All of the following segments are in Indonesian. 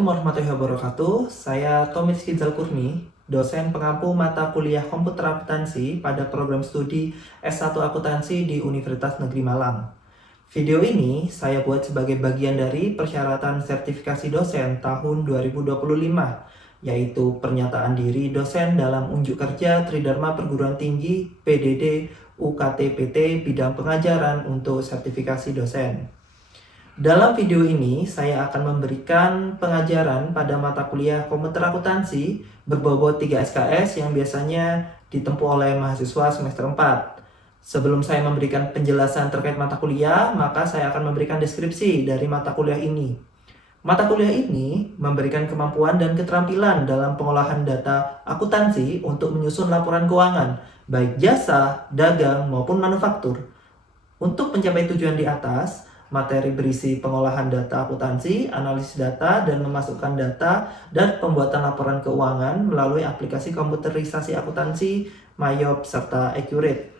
Assalamualaikum warahmatullahi wabarakatuh. Saya Tommy Rizal Kurni, dosen pengampu mata kuliah komputer akuntansi pada program studi S1 Akuntansi di Universitas Negeri Malang. Video ini saya buat sebagai bagian dari persyaratan sertifikasi dosen tahun 2025, yaitu pernyataan diri dosen dalam unjuk kerja Tridharma Perguruan Tinggi PDD UKT-PT bidang pengajaran untuk sertifikasi dosen. Dalam video ini, saya akan memberikan pengajaran pada mata kuliah komputer akuntansi berbobot 3 SKS yang biasanya ditempuh oleh mahasiswa semester 4. Sebelum saya memberikan penjelasan terkait mata kuliah, maka saya akan memberikan deskripsi dari mata kuliah ini. Mata kuliah ini memberikan kemampuan dan keterampilan dalam pengolahan data akuntansi untuk menyusun laporan keuangan, baik jasa, dagang, maupun manufaktur. Untuk mencapai tujuan di atas, materi berisi pengolahan data akuntansi, analisis data, dan memasukkan data dan pembuatan laporan keuangan melalui aplikasi komputerisasi akuntansi, Mayop, serta Accurate.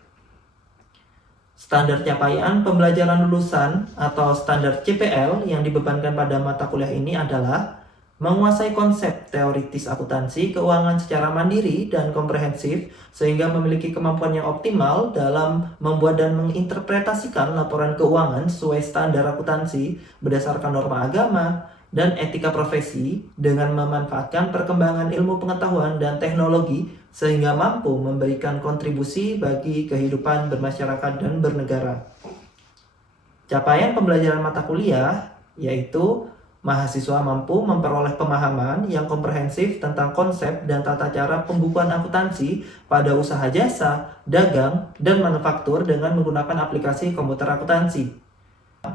Standar capaian pembelajaran lulusan atau standar CPL yang dibebankan pada mata kuliah ini adalah menguasai konsep teoritis akuntansi keuangan secara mandiri dan komprehensif sehingga memiliki kemampuan yang optimal dalam membuat dan menginterpretasikan laporan keuangan sesuai standar akuntansi berdasarkan norma agama dan etika profesi dengan memanfaatkan perkembangan ilmu pengetahuan dan teknologi sehingga mampu memberikan kontribusi bagi kehidupan bermasyarakat dan bernegara. Capaian pembelajaran mata kuliah yaitu mahasiswa mampu memperoleh pemahaman yang komprehensif tentang konsep dan tata cara pembukuan akuntansi pada usaha jasa, dagang, dan manufaktur dengan menggunakan aplikasi komputer akuntansi.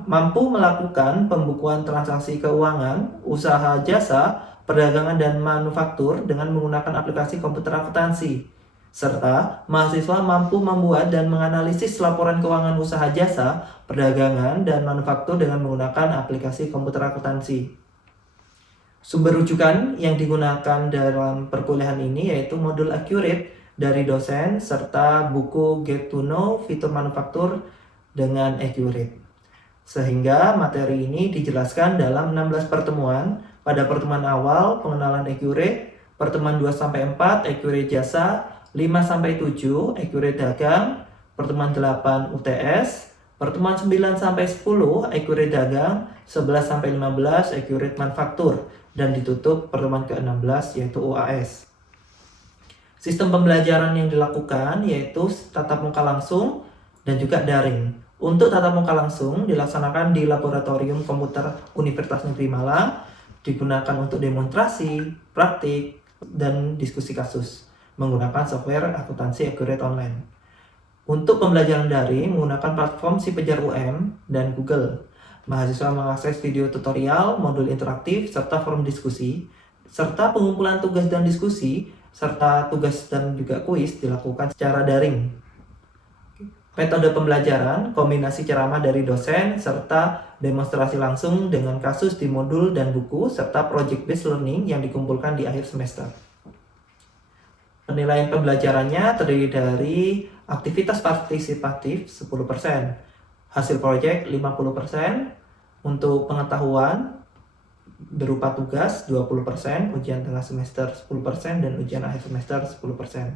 Mampu melakukan pembukuan transaksi keuangan, usaha jasa, perdagangan, dan manufaktur dengan menggunakan aplikasi komputer akuntansi. Serta mahasiswa mampu membuat dan menganalisis laporan keuangan usaha jasa, perdagangan, dan manufaktur dengan menggunakan aplikasi komputer akuntansi. Sumber rujukan yang digunakan dalam perkuliahan ini yaitu modul Accurate dari dosen serta buku Get to Know Fitur Manufaktur dengan Accurate. Sehingga materi ini dijelaskan dalam 16 pertemuan. Pada pertemuan awal pengenalan Accurate, pertemuan 2-4 Accurate jasa, 5-7 Accurate dagang, pertemuan 8 UTS, pertemuan 9-10 Accurate dagang, 11-15 Accurate manufaktur, dan ditutup pertemuan ke-16 yaitu UAS. Sistem pembelajaran yang dilakukan yaitu tatap muka langsung dan juga daring. Untuk tatap muka langsung dilaksanakan di Laboratorium Komputer Universitas Negeri Malang, digunakan untuk demonstrasi, praktik, dan diskusi kasus menggunakan software akuntansi Accurate Online. Untuk pembelajaran daring menggunakan platform Si Pejar UM dan Google. Mahasiswa mengakses video tutorial, modul interaktif, serta forum diskusi, serta pengumpulan tugas dan diskusi, serta tugas dan juga kuis dilakukan secara daring. Metode pembelajaran, kombinasi ceramah dari dosen, serta demonstrasi langsung dengan kasus di modul dan buku, serta project-based learning yang dikumpulkan di akhir semester. Penilaian pembelajarannya terdiri dari aktivitas partisipatif 10%, hasil proyek 50%, untuk pengetahuan berupa tugas 20%, ujian tengah semester 10%, dan ujian akhir semester 10%.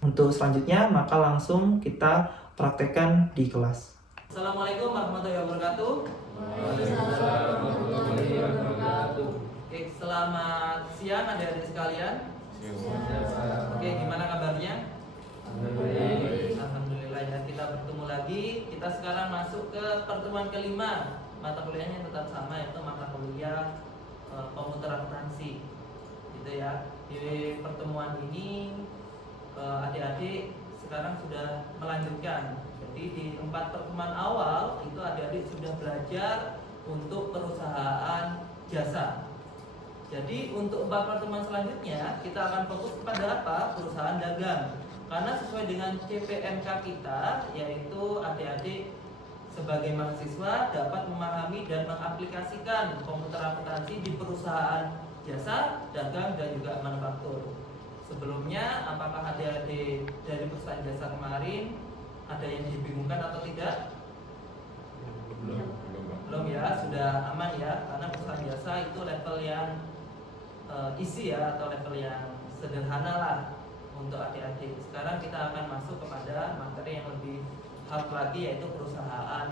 Untuk selanjutnya, maka langsung kita praktekkan di kelas. Assalamualaikum warahmatullahi wabarakatuh. Waalaikumsalam warahmatullahi wabarakatuh. Oke, selamat siang adik-adik sekalian. Oke, gimana kabarnya? Alhamdulillah ya, kita bertemu lagi. Kita sekarang masuk ke pertemuan kelima. Mata kuliahnya tetap sama, yaitu mata kuliah komputer akuntansi. Gitu ya. Di pertemuan ini adik-adik sekarang sudah melanjutkan. Jadi di 4 pertemuan awal itu adik-adik sudah belajar untuk perusahaan jasa. Jadi untuk 4 pertemuan selanjutnya kita akan fokus kepada apa? Perusahaan dagang. Karena sesuai dengan CPMK kita, yaitu adik-adik sebagai mahasiswa dapat memahami dan mengaplikasikan komputer akuntansi di perusahaan jasa, dagang, dan juga manufaktur. Sebelumnya, apakah adik-adik dari perusahaan jasa kemarin ada yang dibingungkan atau tidak? Belum. Belum ya, sudah aman ya, karena perusahaan jasa itu level yang isi ya, atau level yang sederhana lah untuk adik-adik. Sekarang kita akan masuk kepada materi yang lebih hard lagi, yaitu perusahaan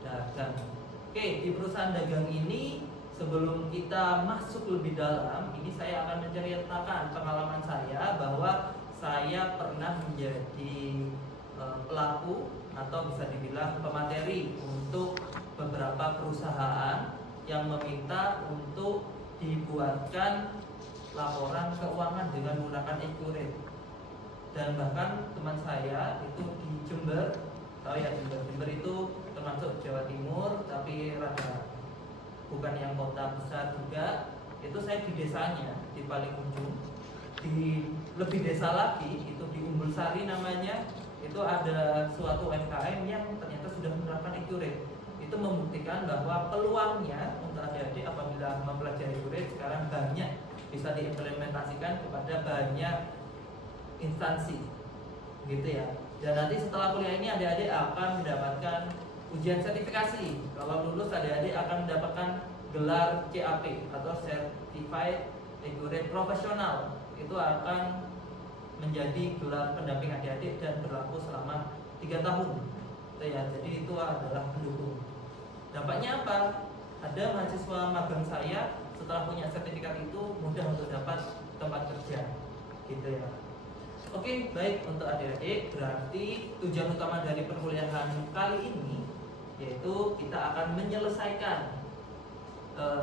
dagang. Oke, di perusahaan dagang ini sebelum kita masuk lebih dalam, ini saya akan menceritakan pengalaman saya bahwa saya pernah menjadi pelaku atau bisa dibilang pemateri untuk beberapa perusahaan yang meminta untuk dibuatkan laporan keuangan dengan menggunakan Accurate. Dan bahkan teman saya itu di Jember, tahu ya Jember itu termasuk Jawa Timur tapi rada bukan yang kota besar juga. Itu saya di desanya, di paling ujung, di lebih desa lagi, itu di Umbul Sari namanya. Itu ada suatu UMKM yang ternyata sudah menerapkan Accurate. Itu membuktikan bahwa peluangnya untuk adik-adik apabila mempelajari Accurate sekarang banyak bisa diimplementasikan kepada banyak instansi, gitu ya. Dan nanti setelah kuliah ini adik-adik akan mendapatkan ujian sertifikasi. Kalau lulus adik-adik akan mendapatkan gelar CAP atau Certified Accurate Professional. Itu akan menjadi gelar pendamping adik-adik dan berlaku selama 3 tahun. Gitu ya. Jadi itu adalah pendukung. Dampaknya apa? Ada mahasiswa magang saya setelah punya sertifikat itu mudah untuk dapat tempat kerja, gitu ya. Oke, baik untuk adik-adik, berarti tujuan utama dari perkuliahan kali ini yaitu kita akan menyelesaikan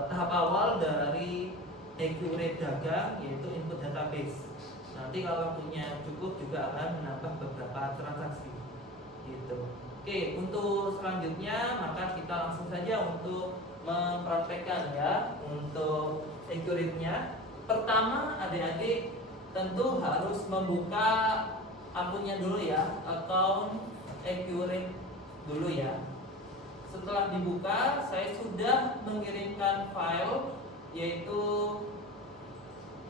tahap awal dari Accurate dagang, yaitu input database. Nanti kalau waktunya cukup juga akan menambah beberapa transaksi, gitu. Oke, untuk selanjutnya maka kita langsung saja untuk mempraktekkan ya untuk Accurate-nya. Pertama, adik-adik tentu harus membuka akunnya dulu ya, account Accurate dulu ya. Setelah dibuka, saya sudah mengirimkan file yaitu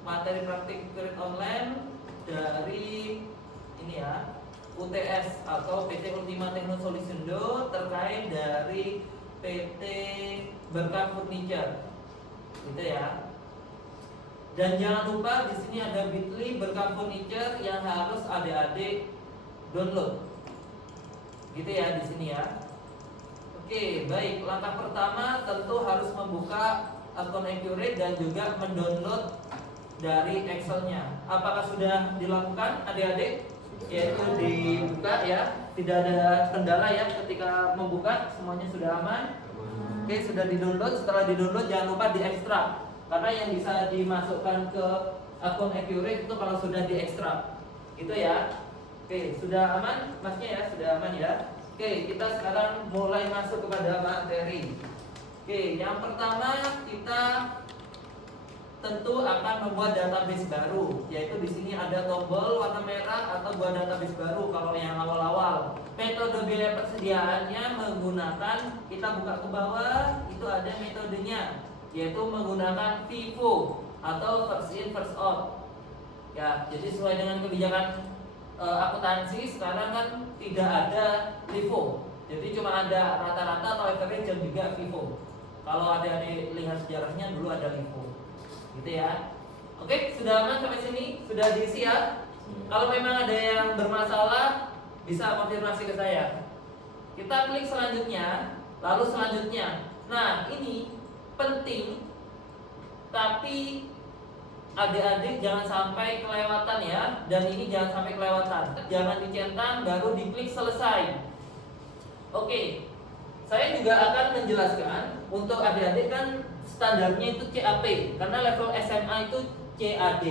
materi praktik Accurate online dari ini ya, UTS atau PT Ultima Techno Solusindo terkait dari PT Berkah Furniture, gitu ya. Dan jangan lupa di sini ada Bitly Berkah Furniture yang harus adik-adik download, gitu ya di sini ya. Oke, baik. Langkah pertama tentu harus membuka akun Accurate dan juga mendownload dari Excel-nya. Apakah sudah dilakukan adik-adik? Yaitu dibuka ya, tidak ada kendala ya ketika membuka, semuanya sudah aman. Oke, sudah di-download. Setelah di-download jangan lupa diekstrak. Karena yang bisa dimasukkan ke akun Accurate itu kalau sudah diekstrak. Itu ya. Oke, sudah aman Masnya ya? Sudah aman ya? Oke, kita sekarang mulai masuk kepada materi. Oke, yang pertama kita tentu akan membuat database baru, yaitu di sini ada tombol warna merah atau buat database baru kalau yang awal-awal. Metode biaya persediaannya menggunakan, kita buka ke bawah, itu ada metodenya, yaitu menggunakan FIFO atau first in first out. Ya, jadi sesuai dengan kebijakan akuntansi sekarang kan tidak ada LIFO. Jadi cuma ada rata-rata atau average dan juga FIFO. Kalau ada lihat sejarahnya dulu ada LIFO. Gitu ya. Oke, sudah aman sampai sini? Sudah diisi ya? Kalau memang ada yang bermasalah bisa konfirmasi ke saya. Kita klik selanjutnya, lalu selanjutnya. Nah, ini penting, tapi adik-adik jangan sampai kelewatan ya. Dan ini jangan sampai kelewatan. Jangan dicentang baru diklik selesai. Oke, saya juga akan menjelaskan untuk adik-adik kan standarnya itu CAP, karena level SMA itu CAD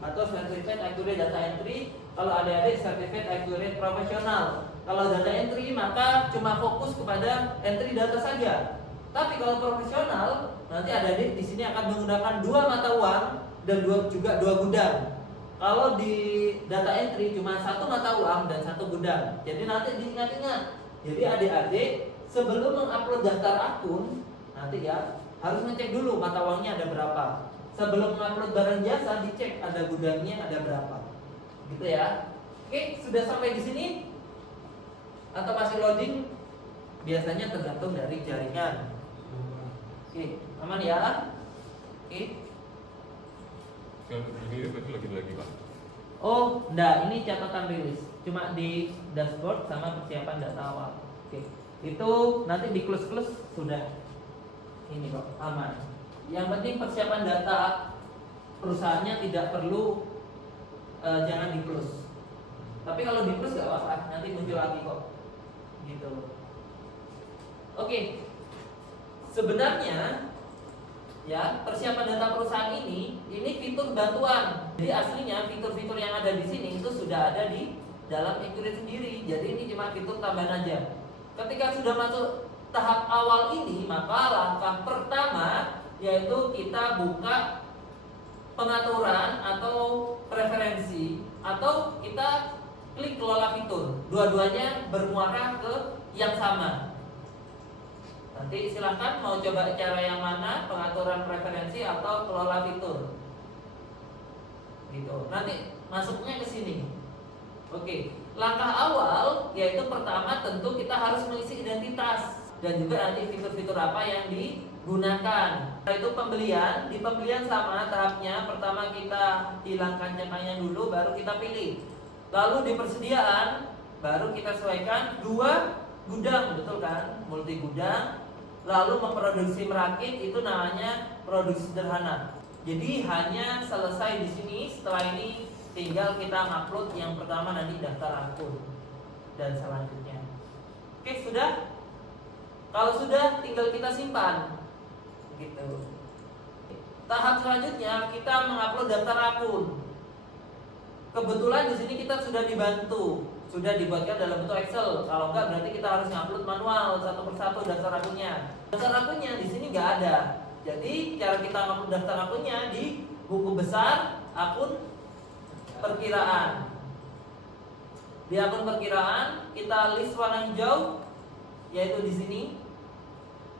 atau Certified Accurate Data Entry. Kalau adik-adik Certified Accurate Professional. Kalau data entry maka cuma fokus kepada entry data saja. Tapi kalau profesional nanti adik-adik di sini akan menggunakan 2 mata uang dan juga 2 gudang. Kalau di data entry cuma 1 mata uang dan 1 gudang. Jadi nanti diingat-ingat. Jadi adik-adik sebelum mengupload daftar akun nanti ya harus ngecek dulu mata uangnya ada berapa. Sebelum mengupload barang jasa dicek ada gudangnya ada berapa. Gitu ya. Oke, sudah sampai di sini atau masih loading? Biasanya tergantung dari jaringan. Oke, aman ya? Oke. Ini lagi Pak. Oh, enggak, ini catatan rilis. Cuma di dashboard sama persiapan data awal. Oke. Itu nanti di close sudah ini kok aman. Yang penting persiapan data perusahaannya tidak perlu jangan di close. Tapi kalau di close nggak apa-apa, nanti muncul lagi kok. Gitu. Oke. Sebenarnya ya persiapan data perusahaan ini fitur bantuan. Jadi aslinya fitur-fitur yang ada di sini itu sudah ada di dalam Accurate sendiri. Jadi ini cuma fitur tambahan aja. Ketika sudah masuk tahap awal ini, maka langkah pertama yaitu kita buka pengaturan atau preferensi, atau kita klik kelola fitur. Dua-duanya bermuara ke yang sama. Nanti silahkan mau coba cara yang mana, pengaturan preferensi atau kelola fitur. Gitu. Nanti masuknya ke sini. Oke, langkah awal yaitu pertama tentu kita harus mengisi identitas dan juga nanti fitur-fitur apa yang digunakan. Itu pembelian, di pembelian sama tahapnya. Pertama kita hilangkan centangnya dulu, baru kita pilih. Lalu di persediaan baru kita sesuaikan 2 gudang, betul kan? Multi gudang. Lalu memproduksi merakit itu namanya produksi sederhana. Jadi hanya selesai di sini. Setelah ini tinggal kita upload yang pertama nanti daftar akun dan selanjutnya. Oke, sudah? Kalau sudah tinggal kita simpan. Gitu. Tahap selanjutnya kita mengupload daftar akun. Kebetulan di sini kita sudah dibantu, sudah dibuatkan dalam bentuk Excel. Kalau enggak berarti kita harus ngupload manual satu persatu daftar akunnya. Daftar akunnya di sini enggak ada. Jadi cara kita ngupload daftar akunnya di buku besar akun perkiraan. Di akun perkiraan kita list warna hijau, yaitu di sini.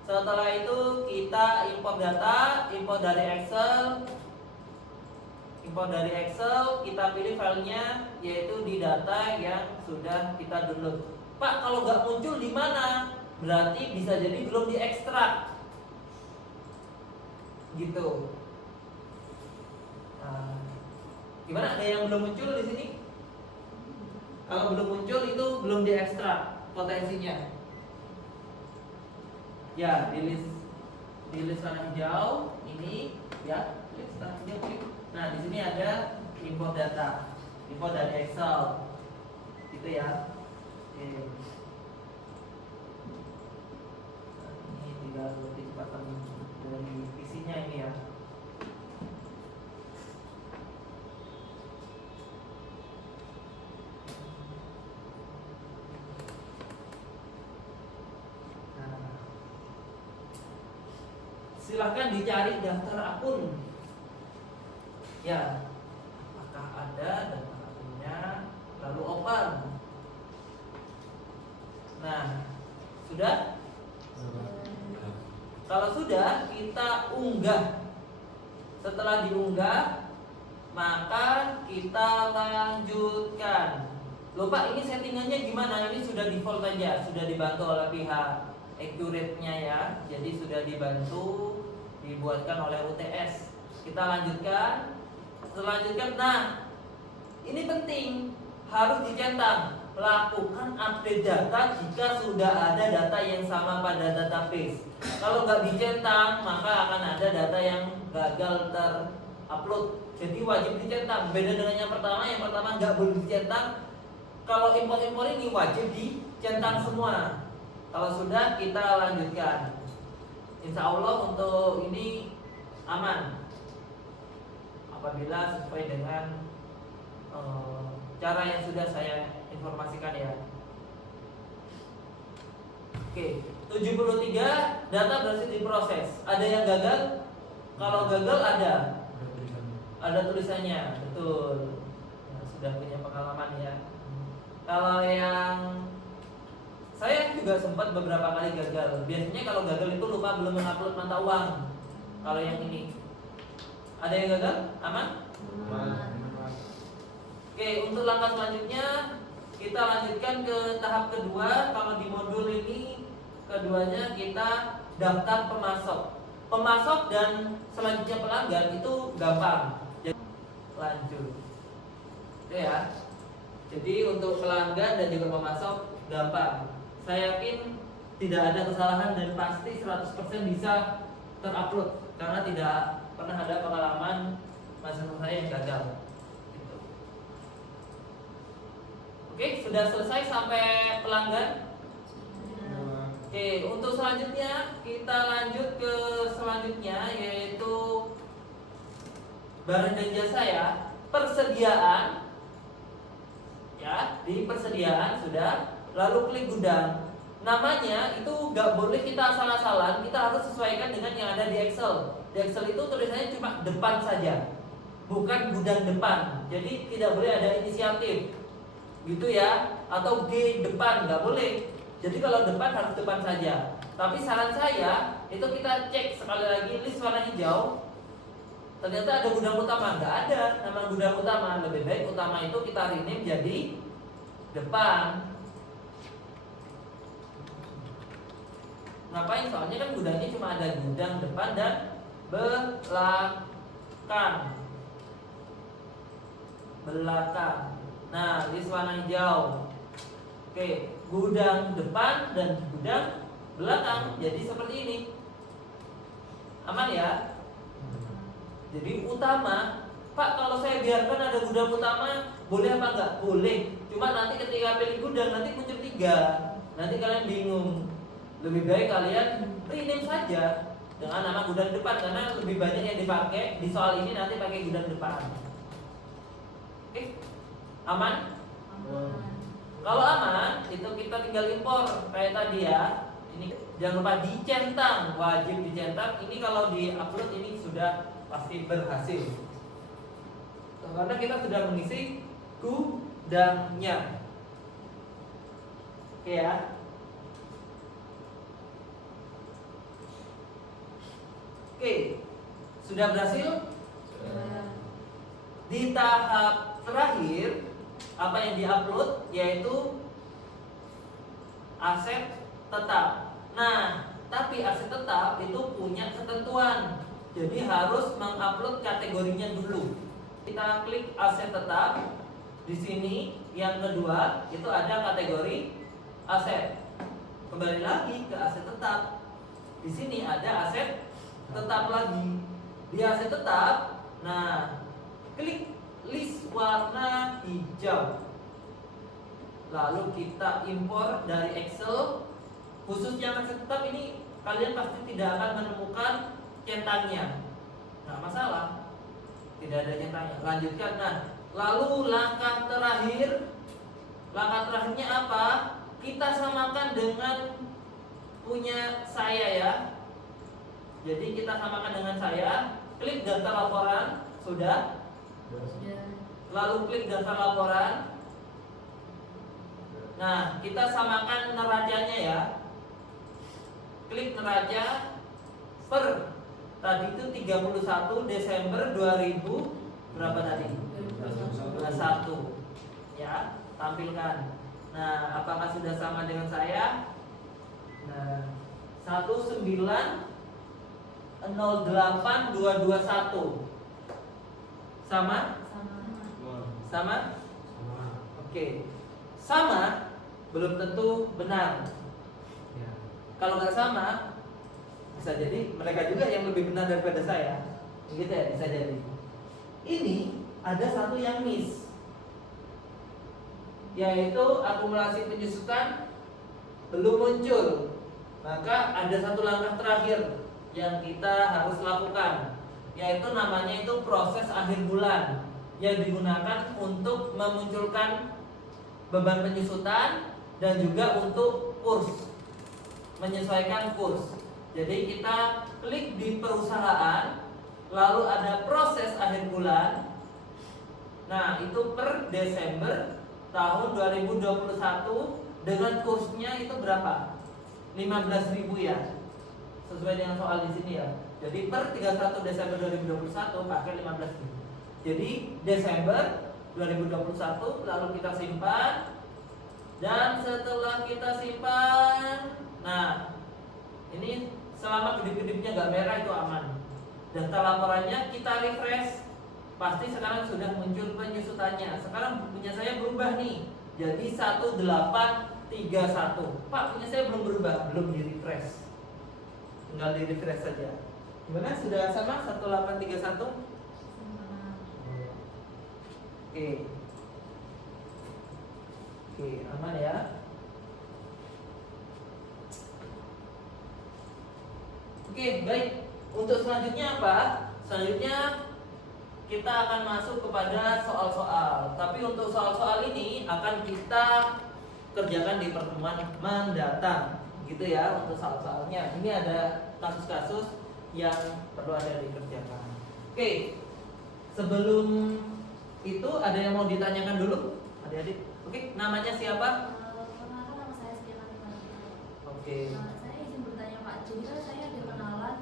Setelah itu kita import data, import dari Excel. Import dari Excel, kita pilih filenya yaitu di data yang sudah kita download. Pak, kalau nggak muncul di mana? Berarti bisa jadi belum diekstrak. Gitu. Nah, gimana? Ada yang belum muncul di sini? Kalau belum muncul itu belum diekstrak potensinya. Ya, di list warna hijau ini ya, list warna hijau klik. Nah, di sini ada import data, import dari Excel, gitu ya. Oke. Nah, ini tinggal kecepatan dari isinya ini ya. Silahkan dicari daftar akun. Ya, apakah ada daftar akunnya? Lalu open. Nah, sudah? Kalau sudah, kita unggah. Setelah diunggah, maka kita lanjutkan. Loh Pak, ini settingannya gimana? Ini sudah default aja, sudah dibantu oleh pihak Accurate-nya ya. Jadi sudah dibantu, dibuatkan oleh UTS. Kita lanjutkan. Selanjutnya, nah ini penting, harus dicentang. Lakukan update data jika sudah ada data yang sama pada database. Kalau nggak dicentang, maka akan ada data yang gagal terupload. Jadi wajib dicentang. Beda dengan yang pertama nggak boleh dicentang. Kalau import ini wajib dicentang semua. Kalau sudah, kita lanjutkan. Insya Allah untuk ini aman apabila sesuai dengan cara yang sudah saya informasikan ya. Oke, 73 data berhasil diproses. Ada yang gagal? Kalau gagal ada tulisannya, betul. Nah, sudah punya pengalaman ya. Kalau yang saya juga sempat beberapa kali gagal. Biasanya kalau gagal itu lupa belum mengupload mata uang. Kalau yang ini ada yang gagal? Aman? Oke, untuk langkah selanjutnya kita lanjutkan ke tahap kedua. Kalau di modul ini keduanya kita daftar pemasok. Pemasok dan selanjutnya pelanggan itu gampang. lanjut. Itu ya. Jadi untuk pelanggan dan juga pemasok gampang. Saya yakin tidak ada kesalahan dan pasti 100% bisa terupload karena tidak pernah ada pengalaman mahasiswa saya yang gagal. Gitu. Oke, sudah selesai sampai pelanggan. Oke, untuk selanjutnya kita lanjut ke selanjutnya yaitu barang dan jasa ya, persediaan. Ya, di persediaan sudah, lalu klik gudang. Namanya itu nggak boleh kita asal-asalan, kita harus sesuaikan dengan yang ada di Excel. Di Excel itu tulisannya cuma depan saja, bukan gudang depan. Jadi tidak boleh ada inisiatif, gitu ya, atau G depan nggak boleh. Jadi kalau depan harus depan saja. Tapi saran saya itu kita cek sekali lagi list warna hijau. Ternyata ada gudang utama, nggak ada nama gudang utama. Lebih baik utama itu kita rename jadi depan. Ngapain? Soalnya kan gudangnya cuma ada gudang depan dan belakang. Nah, list warna hijau. Oke, gudang depan dan gudang belakang jadi seperti ini. Aman ya? Jadi utama, Pak, kalau saya biarkan ada gudang utama, boleh apa enggak? Boleh. Cuma nanti ketika pilih gudang nanti muncul 3. Nanti kalian bingung. Lebih baik kalian rename saja dengan nama gudang depan karena lebih banyak yang dipakai di soal ini nanti pakai gudang depan. Oke? Aman? Kalau aman, itu kita tinggal impor kayak tadi ya. Ini jangan lupa dicentang, wajib dicentang. Ini kalau di-upload ini sudah pasti berhasil. Karena kita sudah mengisi gudangnya. Oke ya. Oke. Sudah berhasil? Di tahap terakhir apa yang diupload yaitu aset tetap. Nah, tapi aset tetap itu punya ketentuan. Jadi harus mengupload kategorinya dulu. Kita klik aset tetap. Di sini yang kedua itu ada kategori aset. Kembali lagi ke aset tetap. Di sini ada aset tetap lagi. Di aset tetap, nah, klik list warna hijau. Lalu kita impor dari Excel. Khusus yang aset tetap ini kalian pasti tidak akan menemukan centangnya. Nah, masalah tidak ada centangnya. Lanjutkan. Nah, lalu langkah terakhirnya apa? Kita samakan dengan punya saya ya. Jadi kita samakan dengan saya. Klik daftar laporan. Sudah. Lalu klik daftar laporan. Nah, kita samakan nerajanya ya. Klik neraja per tadi itu 31 Desember 2000 berapa tadi? 21. Ya, tampilkan. Nah, apakah sudah sama dengan saya? Nah, 1908221. Sama? Sama? Oke. Sama belum tentu benar. Ya. Kalau nggak sama, bisa jadi mereka juga yang lebih benar daripada saya. Gitu ya, bisa jadi. Ini ada satu yang miss, yaitu akumulasi penyusutan belum muncul. Maka ada satu langkah terakhir yang kita harus lakukan, yaitu namanya itu proses akhir bulan yang digunakan untuk memunculkan beban penyusutan dan juga untuk kurs, menyesuaikan kurs. Jadi kita klik di perusahaan, lalu ada proses akhir bulan. Nah, itu per Desember tahun 2021 dengan kursnya itu berapa? 15.000 ya. Sesuai dengan soal di sini ya. Jadi per 31 Desember 2021 pakai 15.000. Jadi Desember 2021 lalu kita simpan. Dan setelah kita simpan, nah ini selama kedip-kedipnya nggak merah itu aman. Daftar laporannya kita refresh. pasti sekarang sudah muncul penyusutannya. Sekarang punya saya berubah nih, jadi 1831. Pak, punya saya belum berubah, belum di refresh. Tinggal di refresh saja. Gimana? Sudah sama 1831? Oke. Oke, aman ya. Oke, baik. Untuk selanjutnya apa? Selanjutnya kita akan masuk kepada soal-soal. Tapi untuk soal-soal ini akan kita kerjakan di pertemuan mendatang, gitu ya. Untuk soal-soalnya, ini ada kasus-kasus yang perlu ada dikerjakan. Oke, sebelum itu ada yang mau ditanyakan dulu, adik-adik? Oke, namanya siapa? Perkenalkan, nama saya Stella Nurhayati. Oke. Saya izin bertanya Pak, jadi kan saya ada kenalan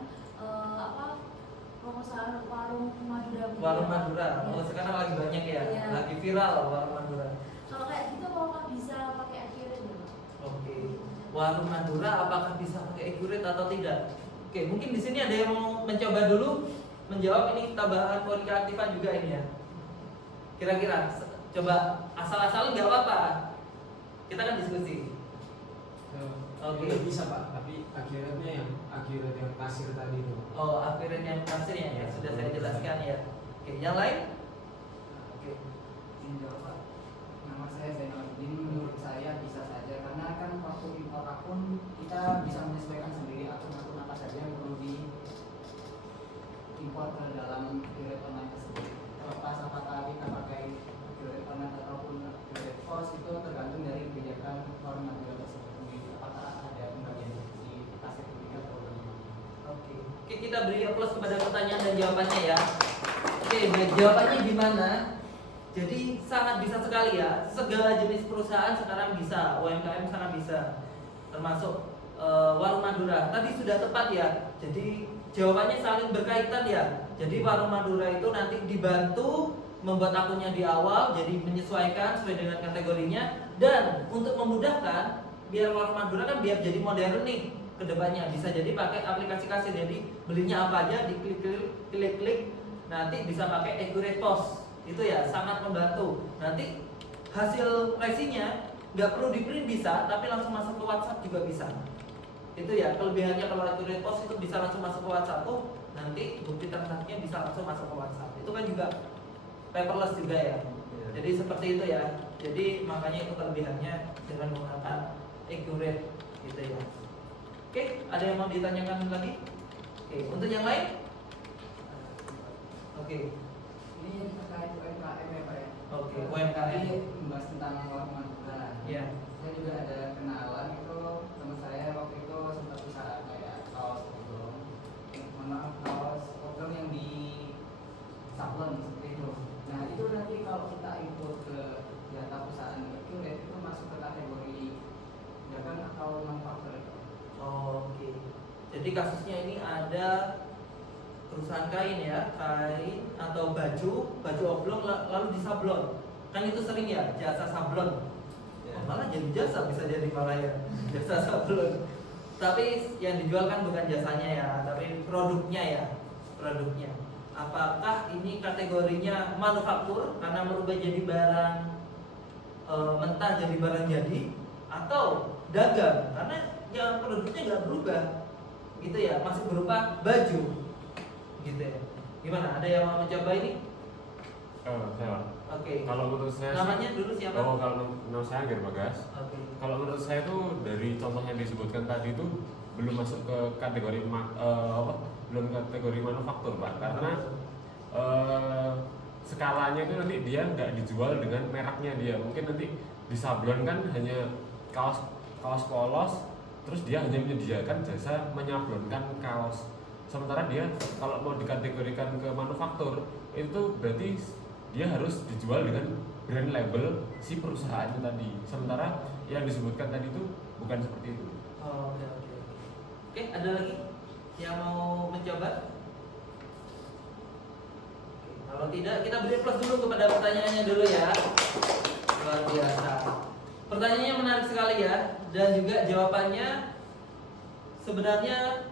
pengusaha warung Madura. Warung Madura. Iya. Oh, sekarang lagi banyak ya, Iya. lagi viral warung Madura. Kalau kayak gitu apakah bisa pakai akhirat ya Pak? Oke. Warung Madura apakah bisa pakai accurate atau tidak? Oke, mungkin di sini ada yang mau mencoba dulu menjawab ini tambahan keaktifan juga ini ya. Kira-kira coba asal-asal nggak apa-apa. Kita kan diskusi. Oke. Bisa Pak, tapi akhiratnya yang akhirat yang kasir tadi itu. Oh, akhirat yang kasirnya ya, sudah saya jelaskan ya. Oke, yang lain? Oke. Izin jawab Pak. Nama saya Zainuddin. Menurut saya bisa saja karena kan waktu impor akun kita bisa menyesuaikan sendiri akun-akun apa saja yang perlu diimpor ke dalam affiliate online tersebut. Terlepas apakah kita pakai affiliate online ataupun affiliate post itu tergantung dari kebijakan warung Madura tersebut sendiri. Apakah ada pembagian di kasir ini atau bagaimana? Oke. Oke, kita beri plus kepada pertanyaan dan jawabannya ya. Oke, baik, jawabannya gimana? Jadi sangat bisa sekali ya. Segala jenis perusahaan sekarang bisa, UMKM sangat bisa. Termasuk warung Madura. Tadi sudah tepat ya. Jadi jawabannya saling berkaitan ya. Jadi warung Madura itu nanti dibantu membuat akunnya di awal, jadi menyesuaikan sesuai dengan kategorinya. Dan untuk memudahkan, biar warung Madura kan biar jadi modern nih kedepannya, bisa jadi pakai aplikasi kasir. Jadi belinya apa aja, diklik-klik, nanti bisa pakai accurate post. Itu ya sangat membantu. Nanti hasil resinya nggak perlu di print bisa, tapi langsung masuk ke WhatsApp juga bisa. Itu ya kelebihannya kalau accurate post itu bisa langsung masuk ke WhatsApp. Oh, nanti bukti transaksinya bisa langsung masuk ke WhatsApp. Itu kan juga paperless juga ya. Jadi seperti itu ya. Jadi makanya itu kelebihannya dengan menggunakan accurate gitu ya. Oke, ada yang mau ditanyakan lagi? Oke, untuk yang lain? Oke. Ini terkait UMKM ya Pak ya. Oke, Tadi UMKM. membahas tentang warung Madura. Iya. Saya juga ada kenalan itu teman saya waktu itu sempat usaha kayak kaos oblong, kaos oblong yang di sablon seperti itu. Nah itu nanti kalau kita input ke data perusahaan accurate itu masuk ke kategori dagang atau manufaktur. Oke. Jadi kasusnya ini ada perusahaan kain ya, kain atau baju oblong lalu disablon. Kan itu sering ya, jasa sablon. Oh, malah jadi jasa bisa jadi malah ya, jasa sablon. Tapi yang dijual kan bukan jasanya ya, tapi produknya ya, produknya. Apakah ini kategorinya manufaktur karena merubah jadi barang mentah jadi barang jadi, atau dagang karena yang produknya nggak berubah, gitu ya, masih berupa baju, gitu ya. Gimana? Ada yang mau mencoba ini? Saya. Oke. Kalau menurut saya sih- Namanya dulu siapa? Oh, kalau nama saya Angger Bagas. Oke. Kalau menurut saya tuh dari contoh yang disebutkan tadi itu belum masuk ke kategori belum kategori manufaktur Pak, karena skalanya itu nanti dia nggak dijual dengan mereknya dia. Mungkin nanti di sablon kan hanya kaos polos, terus dia hanya menyediakan jasa menyablonkan kaos. Sementara dia kalau mau dikategorikan ke manufaktur itu berarti dia harus dijual dengan brand label si perusahaannya tadi. Sementara yang disebutkan tadi itu bukan seperti itu. Oh, oke. Oke, ada lagi yang mau mencoba? Oke, kalau tidak kita beri plus dulu kepada pertanyaannya dulu ya. Luar biasa. Pertanyaannya menarik sekali ya, dan juga jawabannya sebenarnya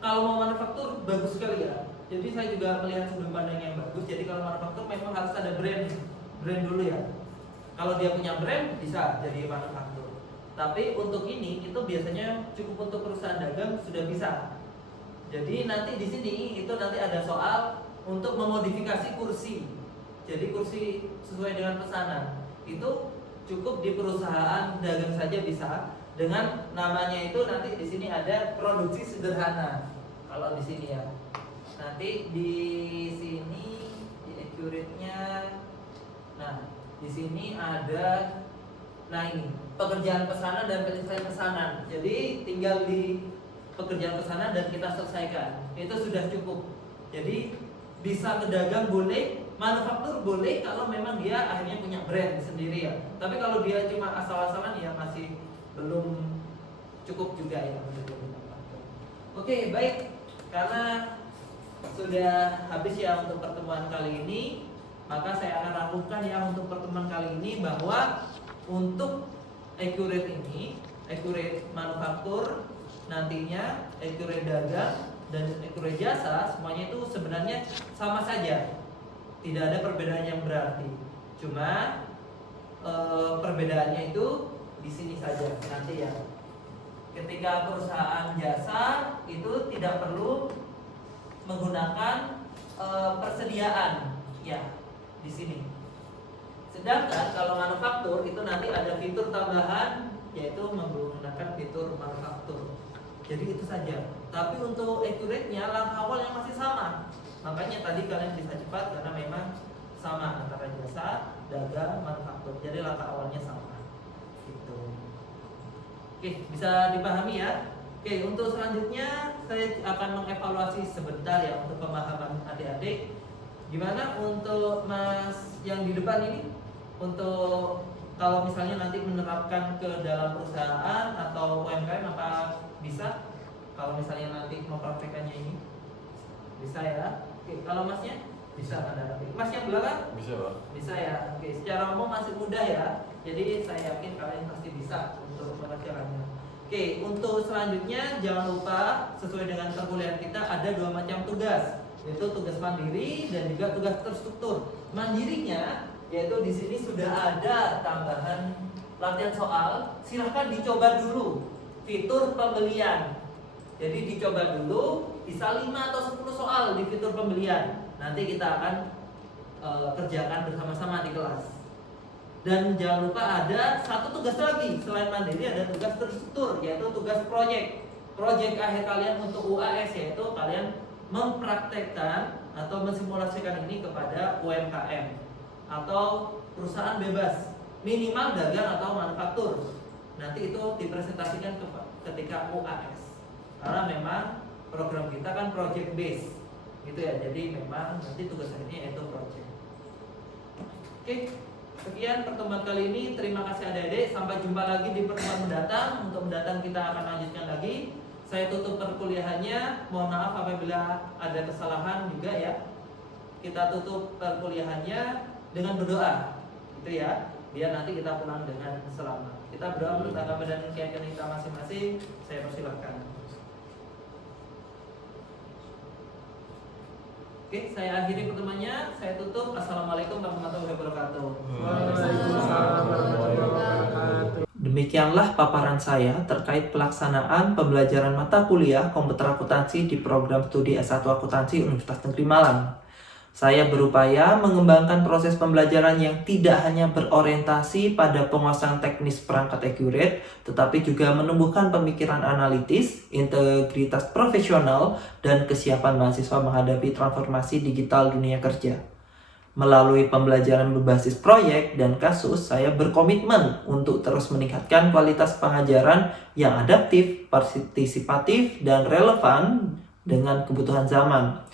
kalau mau manufaktur bagus sekali ya. Jadi saya juga melihat sudut pandang yang bagus. Jadi kalau manufaktur memang harus ada brand dulu ya. Kalau dia punya brand bisa jadi manufaktur. Tapi untuk ini itu biasanya cukup untuk perusahaan dagang sudah bisa. Jadi nanti di sini itu nanti ada soal untuk memodifikasi kursi. Jadi kursi sesuai dengan pesanan itu cukup di perusahaan dagang saja bisa. Dengan namanya itu nanti di sini ada produksi sederhana. Kalau di sini ya. Nanti di sini di accurate-nya. Nah, di sini ada ini pekerjaan pesanan dan penyelesaian pesanan. Jadi tinggal di pekerjaan pesanan dan kita selesaikan. Itu sudah cukup. Jadi bisa pedagang boleh, manufaktur boleh kalau memang dia akhirnya punya brand sendiri ya. Tapi kalau dia cuma asal-asalan ya masih belum cukup juga ya untuk jadi manufaktur. Oke, baik. Karena sudah habis ya untuk pertemuan kali ini, maka saya akan rangkumkan ya untuk pertemuan kali ini bahwa untuk accurate ini, accurate manufaktur, nantinya accurate dagang dan accurate jasa, semuanya itu sebenarnya sama saja, tidak ada perbedaan yang berarti. Cuma perbedaannya itu di sini saja nanti ya. Ketika perusahaan jasa itu tidak perlu menggunakan persediaan ya di sini. Sedangkan kalau manufaktur itu nanti ada fitur tambahan yaitu menggunakan fitur manufaktur. Jadi itu saja. Tapi untuk accurate-nya langkah awalnya masih sama. Makanya tadi kalian bisa cepat karena memang sama antara jasa, dagang, manufaktur. Jadi langkah awalnya sama. Gitu. Oke, bisa dipahami ya? Oke, untuk selanjutnya saya akan mengevaluasi sebentar ya untuk pemahaman adik-adik. Gimana untuk Mas yang di depan ini? Untuk kalau misalnya nanti menerapkan ke dalam perusahaan atau UMKM apa bisa? Kalau misalnya nanti mempraktekannya ini bisa ya? Oke, kalau Masnya bisa kan? Mas yang belakang? Bisa, Pak. Bisa ya. Oke, secara umum masih mudah ya. Jadi saya yakin kalian pasti bisa untuk mengerjakannya. Oke, untuk selanjutnya jangan lupa sesuai dengan perkuliahan kita ada 2 macam tugas, yaitu tugas mandiri dan juga tugas terstruktur. Mandirinya yaitu di sini sudah ada tambahan latihan soal, silahkan dicoba dulu fitur pembelian. Jadi dicoba dulu, bisa 5 atau 10 soal di fitur pembelian. Nanti kita akan kerjakan bersama-sama di kelas. Dan jangan lupa ada satu tugas lagi selain mandiri, ada tugas terstruktur yaitu tugas proyek. Proyek akhir kalian untuk UAS yaitu kalian mempraktekkan atau mensimulasikan ini kepada UMKM atau perusahaan bebas, minimal dagang atau manufaktur. Nanti itu dipresentasikan ketika UAS. Karena memang program kita kan project base. Gitu ya. Jadi memang nanti tugas akhirnya yaitu project. Oke. Sekian pertemuan kali ini. Terima kasih adik-adik. Sampai jumpa lagi di pertemuan mendatang. Untuk mendatang kita akan lanjutkan lagi. Saya tutup perkuliahannya. Mohon maaf apabila ada kesalahan juga ya. Kita tutup perkuliahannya dengan berdoa. Gitu ya. Biar nanti kita pulang dengan selamat. Kita berdoa menurut agama dan keyakinan kita masing-masing. Saya persilahkan. Oke, saya akhiri pertemuannya. Saya tutup. Assalamualaikum warahmatullahi wabarakatuh. Waalaikumsalam warahmatullahi wabarakatuh. Demikianlah paparan saya terkait pelaksanaan pembelajaran mata kuliah komputer akuntansi di program studi S1 Akuntansi Universitas Negeri Malang. Saya berupaya mengembangkan proses pembelajaran yang tidak hanya berorientasi pada penguasaan teknis perangkat accurate, tetapi juga menumbuhkan pemikiran analitis, integritas profesional, dan kesiapan mahasiswa menghadapi transformasi digital dunia kerja. Melalui pembelajaran berbasis proyek dan kasus, saya berkomitmen untuk terus meningkatkan kualitas pengajaran yang adaptif, partisipatif, dan relevan dengan kebutuhan zaman.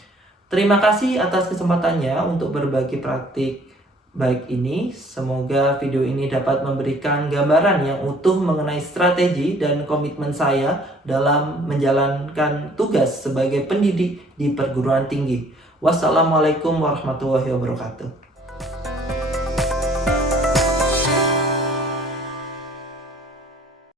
Terima kasih atas kesempatannya untuk berbagi praktik baik ini. Semoga video ini dapat memberikan gambaran yang utuh mengenai strategi dan komitmen saya dalam menjalankan tugas sebagai pendidik di perguruan tinggi. Wassalamualaikum warahmatullahi wabarakatuh.